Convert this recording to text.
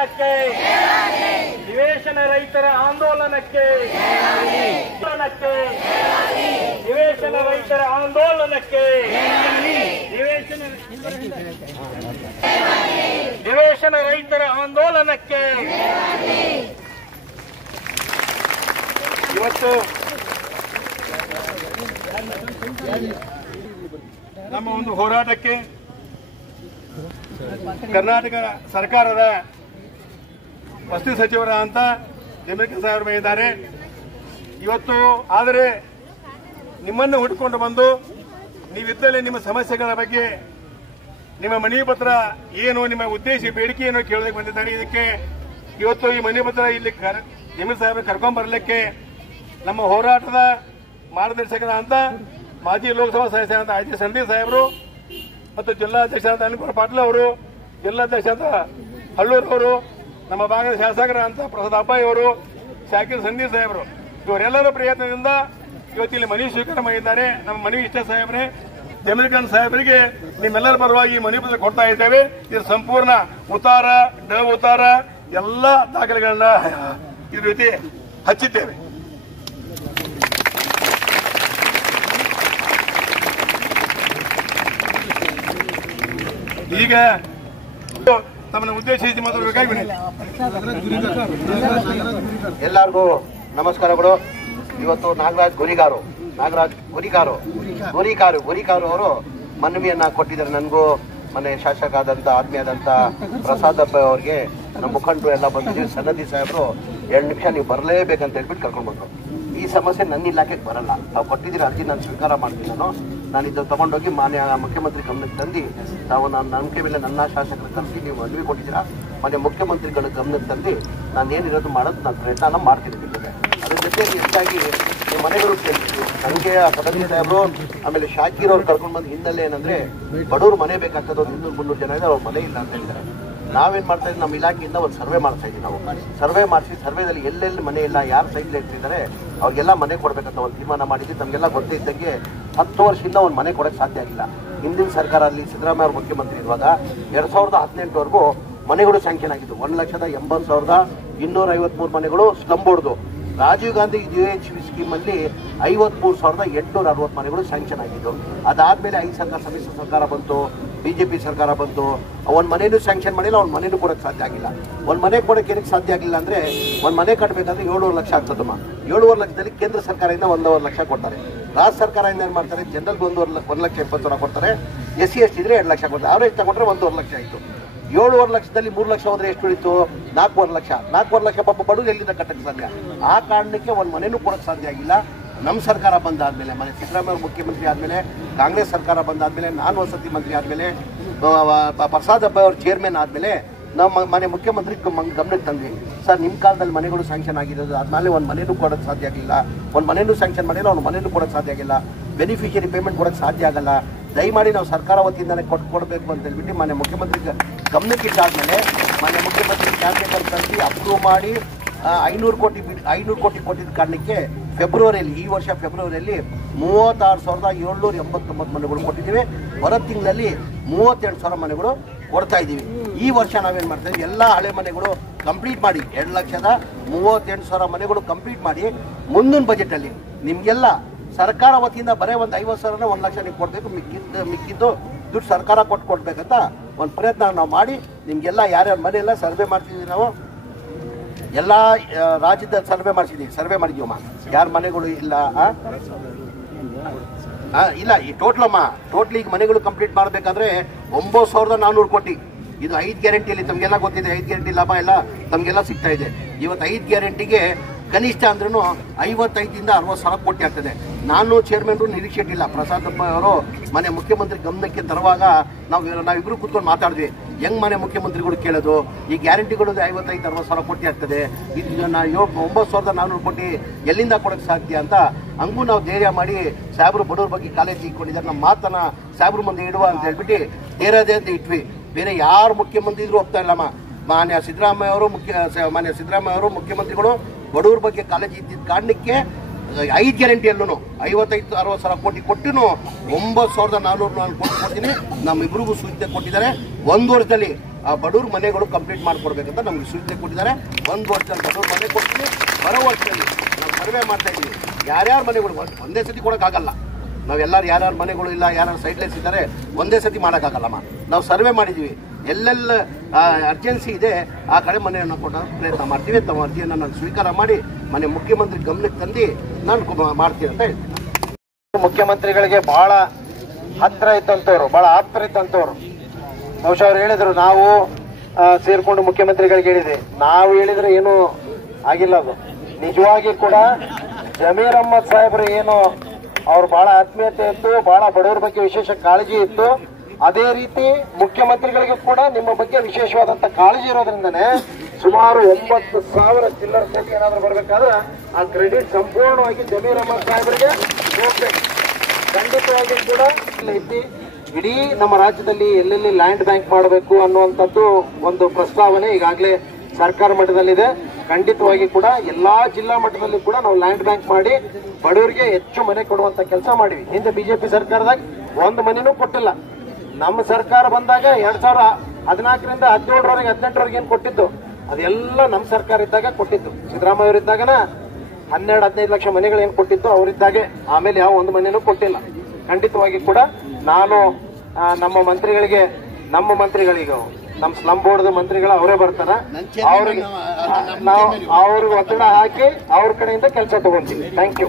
ಆಂದೋಲನಕ್ಕೆ ನಿವೇಶನ ರೈತರ ಆಂದೋಲನಕ್ಕೆ ನಿವೇಶನ ರೈತರ ಆಂದೋಲನಕ್ಕೆ ನಿವೇಶನ ರೈತರ ಆಂದೋಲನಕ್ಕೆ ಇವತ್ತು ನಮ್ಮ ಒಂದು ಹೋರಾಟಕ್ಕೆ ಕರ್ನಾಟಕ ಸರ್ಕಾರದ ವಸತಿ ಸಚಿವರ ಅಂತ ಜಮೀರ್ ಸಾಹೇಬರು ಇದ್ದಾರೆ. ಇವತ್ತು ಆದರೆ ನಿಮ್ಮನ್ನು ಹುಡುಕೊಂಡು ಬಂದು ನೀವಿದ್ದಲ್ಲೇ ನಿಮ್ಮ ಸಮಸ್ಯೆಗಳ ಬಗ್ಗೆ ನಿಮ್ಮ ಮನವಿ ಪತ್ರ ಏನು, ನಿಮ್ಮ ಉದ್ದೇಶ ಬೇಡಿಕೆ ಏನು ಕೇಳೋದಕ್ಕೆ ಬಂದಿದ್ದಾರೆ. ಇದಕ್ಕೆ ಇವತ್ತು ಈ ಮನವಿ ಪತ್ರ ಇಲ್ಲಿ ಜಮೀರ್ ಸಾಹೇಬರು ಕರ್ಕೊಂಡ್ ಬರಲಿಕ್ಕೆ ನಮ್ಮ ಹೋರಾಟದ ಮಾರ್ಗದರ್ಶಕರ ಅಂತ ಮಾಜಿ ಲೋಕಸಭಾ ಸದಸ್ಯ ಅಂತ ಐ ಜಿ ಸಂದೀಪ್ ಸಾಹೇಬರು ಮತ್ತು ಜಿಲ್ಲಾಧ್ಯಕ್ಷ ಅಂತ ಅನಿಲ್ ಪಾಟೀಲ್ ಅವರು, ಜಿಲ್ಲಾಧ್ಯಕ್ಷ ಅಂತ ಹಳ್ಳೂರ್ ಅವರು, ನಮ್ಮ ಭಾಗದ ಶಾಸಕರ ಅಂತ ಪ್ರಸಾದ್ ಅಪ್ಪಾಯಿ ಅವರು, ಶಾಕಿರ್ ಸಂದೀಪ್ ಸಾಹೇಬರು, ಇವರೆಲ್ಲರ ಪ್ರಯತ್ನದಿಂದ ಇವತ್ತು ಇಲ್ಲಿ ಮನವಿ ಸ್ವೀಕಾರ ಮಾಡಿದ್ದಾರೆ. ನಮ್ಮ ಮನವಿ ಇಷ್ಟ ಸಾಹೇಬ್ರೆ ಜಮೀರ್ ಖಾನ್ ಸಾಹೇಬರಿಗೆ ನಿಮ್ಮೆಲ್ಲರ ಪರವಾಗಿ ಮನವಿ ಪತ್ರ ಕೊಡ್ತಾ ಇದ್ದೇವೆ. ಇದು ಸಂಪೂರ್ಣ ಉತ್ತಾರ ಉತ್ತಾರ ಎಲ್ಲ ದಾಖಲೆಗಳನ್ನ ಇದ್ರ ರೀತಿ ಹಚ್ಚಿದ್ದೇವೆ. ಈಗ ತಮ್ಮನ್ನು ಉದ್ದೇಶಿಸಿ ಮಾತಾಡಬೇಕಾಗಿ ಎಲ್ಲರಿಗೂ ನಮಸ್ಕಾರಗಳು. ಇವತ್ತು ನಾಗರಾಜ್ ಗುರಿಕಾರು ಅವರು ಮನವಿಯನ್ನ ಕೊಟ್ಟಿದ್ದಾರೆ. ನನಗೂ ಮನೆ ಶಾಸಕ ಆದಂತ ಆತ್ಮೀಯದಂತ ಪ್ರಸಾದ್ ಅಪ್ಪ ಅವ್ರಿಗೆ ನಮ್ಮ ಮುಖಂಡರು ಎಲ್ಲ ಬಂದಿದ್ದೀವಿ. ಸನ್ನದಿ ಸಾಹೇಬರು 2 ನಿಮಿಷ ನೀವು ಬರಲೇಬೇಕಂತ ಹೇಳ್ಬಿಟ್ಟು ಕರ್ಕೊಂಡು ಬಂದ್ರು. ಈ ಸಮಸ್ಯೆ ನನ್ನ ಇಲಾಖೆಗೆ ಬರಲ್ಲ, ತಾವು ಕೊಟ್ಟಿದ್ದೀರ ಅರ್ಜಿ ನಾನು ಸ್ವೀಕಾರ ಮಾಡ್ತೀನಿ. ನಾನು ಇದು ತಗೊಂಡೋಗಿ ಮಾನ್ಯ ಮುಖ್ಯಮಂತ್ರಿ ಗಮನಕ್ಕೆ ತಂದು ನಾವು ನಂಬಿಕೆ ಮೇಲೆ ನನ್ನ ಶಾಸಕರು ಕರೆಸಿ ನೀವು ಮನವಿ ಕೊಟ್ಟಿದ್ದೀರಾ, ಮಾನ್ಯ ಮುಖ್ಯಮಂತ್ರಿಗಳ ಗಮನಕ್ಕೆ ತಂದು ನಾನು ಏನಿರೋದು ಮಾಡೋದು ನಾನು ಪ್ರಯತ್ನ ಮಾಡ್ತೀನಿ. ಅದ್ರ ಜೊತೆಗೆ ಹೆಚ್ಚಾಗಿ ಈ ಮನೆಗಳು ನನಗೆ ಸದನಿ ಸಾಹೇಬರು ಆಮೇಲೆ ಶಾಕೀರ್ ಅವ್ರು ಕರ್ಕೊಂಡು ಬಂದು ಹಿನ್ನೆಲೆ ಏನಂದ್ರೆ ಬಡವರು ಮನೆ ಬೇಕಾಗ್ತದೆ. 200-300 ಜನ ಇದ್ದಾರೆ, ಅವ್ರ ಮನೆ ಇಲ್ಲ ಅಂತ ಹೇಳ್ತಾರೆ. ನಾವೇನ್ ಮಾಡ್ತಾ ಇದ್ದೀವಿ, ನಮ್ಮ ಇಲಾಖೆಯಿಂದ ಒಂದು ಸರ್ವೆ ಮಾಡ್ತಾ ಇದ್ದೀವಿ. ನಾವು ಸರ್ವೆ ಮಾಡಿಸಿ ಸರ್ವೆದಲ್ಲಿ ಎಲ್ಲೆಲ್ಲಿ ಮನೆ ಇಲ್ಲ, ಯಾರು ಸೈಡ್ ಇರ್ತಿದ್ದಾರೆ ಅವ್ರಿಗೆಲ್ಲ ಮನೆ ಕೊಡ್ಬೇಕಂತ ಒಂದು ತೀರ್ಮಾನ ಮಾಡಿದ್ವಿ. ತಮಗೆಲ್ಲ ಗೊತ್ತೇ ಇದ್ದಂಗೆ 10 ವರ್ಷದಿಂದ ಒಂದು ಮನೆ ಕೊಡಕ್ಕೆ ಸಾಧ್ಯ ಆಗಿಲ್ಲ. ಹಿಂದಿನ ಸರ್ಕಾರ ಅಲ್ಲಿ ಸಿದ್ದರಾಮಯ್ಯ ಅವರು ಮುಖ್ಯಮಂತ್ರಿ ಇರುವಾಗ 2018ವರೆಗೂ ಮನೆಗಳು ಸ್ಯಾಂಕ್ಷನ್ ಆಗಿದ್ದು 1,80,253 ಮನೆಗಳು ಸ್ಲಮ್ ಬೋರ್ಡ್ದು. ರಾಜೀವ್ ಗಾಂಧಿ UHV ಸ್ಕೀಮ್ ಅಲ್ಲಿ 53,860 ಮನೆಗಳು ಸ್ಯಾಂಕ್ಷನ್ ಆಗಿದ್ದು. ಅದಾದ್ಮೇಲೆ 5 ಸರ್ಕಾರ ಸಮ್ಮಿಶ್ರ ಸರ್ಕಾರ ಬಂತು, ಬಿಜೆಪಿ ಸರ್ಕಾರ ಬಂತು. ಒಂದು ಮನೇನು ಸ್ಯಾಂಕ್ಷನ್ ಮಾಡಿಲ್ಲ, ಒಂದು ಮನೇನು ಕೊಡಕ್ಕೆ ಸಾಧ್ಯ ಆಗಿಲ್ಲ. ಒಂದು ಮನೆ ಕೊಡಕ್ಕೆ ಏನಕ್ಕೆ ಸಾಧ್ಯ ಆಗಿಲ್ಲ ಅಂದ್ರೆ, ಒಂದು ಮನೆ ಕಟ್ಟಬೇಕಾದ್ರೆ 7.5 ಲಕ್ಷ ಆಗ್ತದಮ್ಮ. 7.5 ಲಕ್ಷದಲ್ಲಿ ಕೇಂದ್ರ ಸರ್ಕಾರದಿಂದ 1.5 ಲಕ್ಷ ಕೊಡ್ತಾರೆ. ರಾಜ್ಯ ಸರ್ಕಾರದಿಂದ ಏನ್ ಮಾಡ್ತಾರೆ, ಜನರಲ್ಗೆ 1,20,000 ಕೊಡ್ತಾರೆ, SC ST ಇದ್ರೆ 2 ಲಕ್ಷ ಕೊಡ್ತಾರೆ. ಅವರೇಜ್ ತಗೊಂಡ್ರೆ 1.5 ಲಕ್ಷ ಆಯ್ತು. 7.5 ಲಕ್ಷದಲ್ಲಿ 3 ಲಕ್ಷ ಹೋದ್ರೆ ಎಷ್ಟು ಉಳಿತು? 4.5 ಲಕ್ಷ. 4.5 ಲಕ್ಷ ಪಾಪ ಬಡವರು ಎಲ್ಲಿಂದ ಕಟ್ಟಕ್ಕೆ ಸಾಧ್ಯ? ಆ ಕಾರಣಕ್ಕೆ ಒಂದು ಮನೆನೂ ಕೊಡಕ್ಕೆ ಸಾಧ್ಯ ಆಗಿಲ್ಲ. ನಮ್ಮ ಸರ್ಕಾರ ಬಂದಾದ್ಮೇಲೆ, ಮನೆ ಸಿದ್ದರಾಮಯ್ಯ ಅವರು ಮುಖ್ಯಮಂತ್ರಿ ಆದ್ಮೇಲೆ, ಕಾಂಗ್ರೆಸ್ ಸರ್ಕಾರ ಬಂದಾದ್ಮೇಲೆ, ನಾನು ವಸತಿ ಮಂತ್ರಿ ಆದ್ಮೇಲೆ, ಪ್ರಸಾದ್ ಅಪ್ಪ ಅವರು ಚೇರ್ಮನ್ ಆದ್ಮೇಲೆ ನಮ್ಮ ಮನೆ ಮುಖ್ಯಮಂತ್ರಿ ಗಮನಕ್ಕೆ ತಂದ್ವಿ. ಸರ್, ನಿಮ್ಮ ಕಾಲದಲ್ಲಿ ಮನೆಗಳು ಸ್ಯಾಂಕ್ಷನ್ ಆಗಿರೋದು ಆದ್ಮೇಲೆ ಒಂದು ಮನೆನೂ ಕೊಡೋಕ್ಕೆ ಸಾಧ್ಯ ಆಗಿಲ್ಲ, ಒಂದು ಮನೆನೂ ಸ್ಯಾಂಕ್ಷನ್ ಮಾಡಿಲ್ಲ, ಒಂದು ಮನೆನೂ ಕೊಡೋಕ್ಕೆ ಸಾಧ್ಯ ಆಗಿಲ್ಲ, ಬೆನಿಫಿಷಿಯರಿ ಪೇಮೆಂಟ್ ಕೊಡೋಕ್ಕೆ ಸಾಧ್ಯ ಆಗಲ್ಲ. ದಯಮಾಡಿ ನಾವು ಸರ್ಕಾರ ವತಿಯಿಂದಲೇ ಕೊಡಬೇಕು ಅಂತ ಹೇಳ್ಬಿಟ್ಟು ಮಾನ್ಯ ಮುಖ್ಯಮಂತ್ರಿ ಗಮನಕ್ಕೆ ಇಟ್ಟಾದ್ಮೇಲೆ ಮಾನ್ಯ ಮುಖ್ಯಮಂತ್ರಿ ಕ್ಯಾಬಿನೆಟ್ ಕಳಿಸಿ ಅಪ್ರೂವ್ ಮಾಡಿ 500 ಕೋಟಿ ಕೊಟ್ಟಿದ್ದ ಕಾರಣಕ್ಕೆ ಫೆಬ್ರವರಿಯಲ್ಲಿ, ಈ ವರ್ಷ ಫೆಬ್ರವರಿಯಲ್ಲಿ 36,789 ಮನೆಗಳು ಕೊಟ್ಟಿದ್ದೀವಿ. ಹೊರ ತಿಂಗಳಲ್ಲಿ 38,000 ಮನೆಗಳು ಕೊಡ್ತಾ ಇದ್ದೀವಿ. ಈ ವರ್ಷ ನಾವೇನು ಮಾಡ್ತಾ ಇದ್ದೀವಿ, ಎಲ್ಲ ಹಳೆ ಮನೆಗಳು ಕಂಪ್ಲೀಟ್ ಮಾಡಿ 2,38,000 ಮನೆಗಳು ಕಂಪ್ಲೀಟ್ ಮಾಡಿ ಮುಂದಿನ ಬಜೆಟಲ್ಲಿ ನಿಮಗೆಲ್ಲ ಸರ್ಕಾರ ವತಿಯಿಂದ ಬರೀ ಒಂದು 50,000 1 ಲಕ್ಷ ನೀವು ಕೊಡಬೇಕು. ಮಿಕ್ಕಿದ್ದು ದುಡ್ಡು ಸರ್ಕಾರ ಕೊಡ್ಬೇಕಂತ ಒಂದು ಪ್ರಯತ್ನ ನಾವು ಮಾಡಿ ನಿಮಗೆಲ್ಲ ಯಾರ್ಯಾರ ಮನೆ ಎಲ್ಲ ಸರ್ವೆ ಮಾಡ್ತಿದ್ದೀವಿ. ನಾವು ಎಲ್ಲ ರಾಜ್ಯದ ಸರ್ವೆ ಮಾಡಿದ್ದೀವಮ್ಮ. ಯಾರ ಮನೆಗಳು ಇಲ್ಲ ಇಲ್ಲ ಈ ಟೋಟಲ್ ಈಗ ಮನೆಗಳು ಕಂಪ್ಲೀಟ್ ಮಾಡಬೇಕಾದ್ರೆ 9,400 ಕೋಟಿ. ಇದು 5 ಗ್ಯಾರಂಟಿಯಲ್ಲಿ ತಮಗೆಲ್ಲ ಗೊತ್ತಿದೆ. 5 ಗ್ಯಾರಂಟಿ ಲಾಭ ಎಲ್ಲ ತಮಗೆಲ್ಲ ಸಿಗ್ತಾ ಇದೆ. ಇವತ್ತು 5 ಗ್ಯಾರಂಟಿಗೆ ಕನಿಷ್ಠ ಅಂದ್ರೂ 55,000 60 ಸಾವಿರ ಕೋಟಿ ಆಗ್ತದೆ. ನಾನು ಚೇರ್ಮನ್ರು ನಿರೀಕ್ಷೆ ಇಟ್ಟಿಲ್ಲ. ಪ್ರಸಾದ್ ಅಪ್ಪ ಅವರು ಮನೆ ಮುಖ್ಯಮಂತ್ರಿ ಗಮನಕ್ಕೆ ತರುವಾಗ ನಾವಿಬ್ರು ಕೂತ್ಕೊಂಡು ಮಾತಾಡಿದ್ವಿ. ಹೆಂಗ್ ಮನೆ ಮುಖ್ಯಮಂತ್ರಿಗಳು ಕೇಳೋದು, ಈ ಗ್ಯಾರಂಟಿಗಳು 55 60 ಸಾವಿರ ಕೋಟಿ ಆಗ್ತದೆ, ಇದು 9,400 ಕೋಟಿ ಎಲ್ಲಿಂದ ಕೊಡಕ್ಕೆ ಸಾಧ್ಯ ಅಂತ ಹಂಗೂ ನಾವು ಧೈರ್ಯ ಮಾಡಿ ಸಾಹೇಬ್ರು ಬಡವ್ರ ಬಗ್ಗೆ ಕಾಲೇಜ್ ಇಟ್ಕೊಂಡಿದ್ದಾರೆ. ನಮ್ಮ ಮಾತನ್ನ ಸಾಹೇಬ್ರ ಮುಂದೆ ಇಡುವ ಅಂತ ಹೇಳ್ಬಿಟ್ಟು ಧೈರ್ಯದೇ ಅಂತ ಇಟ್ವಿ. ಬೇರೆ ಯಾರು ಮುಖ್ಯಮಂತ್ರಿ ಇದ್ರು ಹೋಗ್ತಾ ಇಲ್ಲಮ್ಮ. ಮಾನ್ಯ ಸಿದ್ದರಾಮಯ್ಯ ಅವರು ಮುಖ್ಯಮಂತ್ರಿಗಳು ಬಡವ್ರ ಬಗ್ಗೆ ಕಾಳಜಿ ಇದ್ದಿದ್ದ ಕಾರಣಕ್ಕೆ 5 ಗ್ಯಾರಂಟಿಯಲ್ಲೂ 55-60 ಸಾವಿರ ಕೋಟಿ ಕೊಟ್ಟು 9,404 ಕೋಟಿ ಕೊಡ್ತೀನಿ. ನಮ್ಮಿಬ್ರಿಗೂ ಸೂಚನೆ ಕೊಟ್ಟಿದ್ದಾರೆ. 1 ವರ್ಷದಲ್ಲಿ ಆ ಬಡವ್ರ ಮನೆಗಳು ಕಂಪ್ಲೀಟ್ ಮಾಡಿಕೊಡ್ಬೇಕಂತ ನಮ್ಗೆ ಸೂಚನೆ ಕೊಟ್ಟಿದ್ದಾರೆ. 1 ವರ್ಷದಲ್ಲಿ ಬಡವ್ರ ಮನೆ ಕೊಡ್ತೀನಿ. ಬರೋ ವರ್ಷದಲ್ಲಿ ನಾವು ಸರ್ವೆ ಮಾಡ್ತಾ ಇದ್ದೀವಿ. ಯಾರ್ಯಾರ ಮನೆಗಳು ಒಂದೇ ಸತಿ ಕೊಡೋಕ್ಕಾಗಲ್ಲ. ನಾವೆಲ್ಲರೂ ಯಾರ್ಯಾರ ಮನೆಗಳು ಇಲ್ಲ, ಯಾರ್ಯಾರು ಸೈಡ್ಲೆಸ್ ಇದ್ದಾರೆ, ಒಂದೇ ಸತಿ ಮಾಡೋಕ್ಕಾಗಲ್ಲಮ್ಮ. ನಾವು ಸರ್ವೆ ಮಾಡಿದ್ದೀವಿ. ಎಲ್ಲೆಲ್ಲ ಅರ್ಜೆನ್ಸಿ ಇದೆ ಆ ಕಡೆ ಮನೆಯನ್ನು ಕೊಡೋ ಪ್ರಯತ್ನ ಮಾಡ್ತೀವಿ. ತಮ್ಮ ಅರ್ಜಿಯನ್ನು ನಾನು ಸ್ವೀಕಾರ ಮಾಡಿ ಮನೆ ಮುಖ್ಯಮಂತ್ರಿ ಗಮನಕ್ಕೆ ತಂದು ನಾನು ಮಾಡ್ತೀನಿ ಅಂತ ಹೇಳ್ತೀನಿ. ಮುಖ್ಯಮಂತ್ರಿಗಳಿಗೆ ಬಹಳ ಹತ್ರ ಇತ್ತಂತವ್ರು, ಬಹಳ ಆಪ್ತರ ಇತ್ತಂತವ್ರು. ಬಹುಶಃ ಅವ್ರು ಹೇಳಿದ್ರು, ನಾವು ಸೇರ್ಕೊಂಡು ಮುಖ್ಯಮಂತ್ರಿಗಳಿಗೆ ಹೇಳಿದೆ. ನಾವು ಹೇಳಿದ್ರೆ ಏನು ಆಗಿಲ್ಲ. ಅದು ನಿಜವಾಗಿ ಕೂಡ ಜಮೀರ್ ಅಹ್ಮದ್ ಸಾಹೇಬ್ರು ಏನು ಅವ್ರು ಬಹಳ ಆತ್ಮೀಯತೆ ಇತ್ತು, ಬಹಳ ಬಡವರ ಬಗ್ಗೆ ವಿಶೇಷ ಕಾಳಜಿ ಇತ್ತು. ಅದೇ ರೀತಿ ಮುಖ್ಯಮಂತ್ರಿಗಳಿಗೂ ಕೂಡ ನಿಮ್ಮ ಬಗ್ಗೆ ವಿಶೇಷವಾದಂತ ಕಾಳಜಿ ಇರೋದ್ರಿಂದನೇ ಸುಮಾರು 9,000 ಚಿಲ್ಲರ್ ಕೋಟಿ ಏನಾದ್ರು ಬರ್ಬೇಕಾದ್ರೆ ಆ ಕ್ರೆಡಿಟ್ ಸಂಪೂರ್ಣವಾಗಿ ಜಮೀರ್ ಅಹ್ಮದ್ ಸಾಹೇಬರಿಗೆ ಹೋಗ್ಬೇಕು. ಖಂಡಿತವಾಗಿ ಕೂಡ ಐತಿ. ಇಡೀ ನಮ್ಮ ರಾಜ್ಯದಲ್ಲಿ ಎಲ್ಲೆಲ್ಲಿ ಲ್ಯಾಂಡ್ ಬ್ಯಾಂಕ್ ಮಾಡಬೇಕು ಅನ್ನುವಂಥದ್ದು ಒಂದು ಪ್ರಸ್ತಾವನೆ ಈಗಾಗಲೇ ಸರ್ಕಾರ ಮಟ್ಟದಲ್ಲಿದೆ. ಖಂಡಿತವಾಗಿ ಕೂಡ ಎಲ್ಲಾ ಜಿಲ್ಲಾ ಮಟ್ಟದಲ್ಲಿ ಕೂಡ ನಾವು ಲ್ಯಾಂಡ್ ಬ್ಯಾಂಕ್ ಮಾಡಿ ಬಡವರಿಗೆ ಹೆಚ್ಚು ಮನೆ ಕೊಡುವಂತ ಕೆಲಸ ಮಾಡಿವಿ. ಹಿಂದೆ ಬಿಜೆಪಿ ಸರ್ಕಾರದಾಗ 1 ಮನೆನೂ ಕೊಟ್ಟಿಲ್ಲ. ನಮ್ಮ ಸರ್ಕಾರ ಬಂದಾಗ 2014ರಿಂದ 17ರವರೆಗೆ 18ರವರೆಗೆ ಏನ್ ಕೊಟ್ಟಿದ್ದು ಅದೆಲ್ಲ ನಮ್ಮ ಸರ್ಕಾರ ಇದ್ದಾಗ ಕೊಟ್ಟಿದ್ದು. ಸಿದ್ದರಾಮಯ್ಯ ಅವರಿದ್ದಾಗನ 12-15 ಲಕ್ಷ ಮನೆಗಳು ಏನ್ ಕೊಟ್ಟಿದ್ದು ಅವರಿದ್ದಾಗೆ. ಆಮೇಲೆ ಯಾವ 1 ಮನೆನೂ ಕೊಟ್ಟಿಲ್ಲ. ಖಂಡಿತವಾಗಿ ಕೂಡ ನಾನು ನಮ್ಮ ಮಂತ್ರಿಗಳಿಗೆ ನಮ್ಮ ಸ್ಲಮ್ ಬೋರ್ಡ್ ಮಂತ್ರಿಗಳು ಅವರೇ ಬರ್ತಾರ, ಅವ್ರಿಗೆ ನಾವು ಅವ್ರಿಗೆ ಒತ್ತಡ ಹಾಕಿ ಅವ್ರ ಕಡೆಯಿಂದ ಕೆಲಸ ತಗೊಂತೀವಿ. Thank you.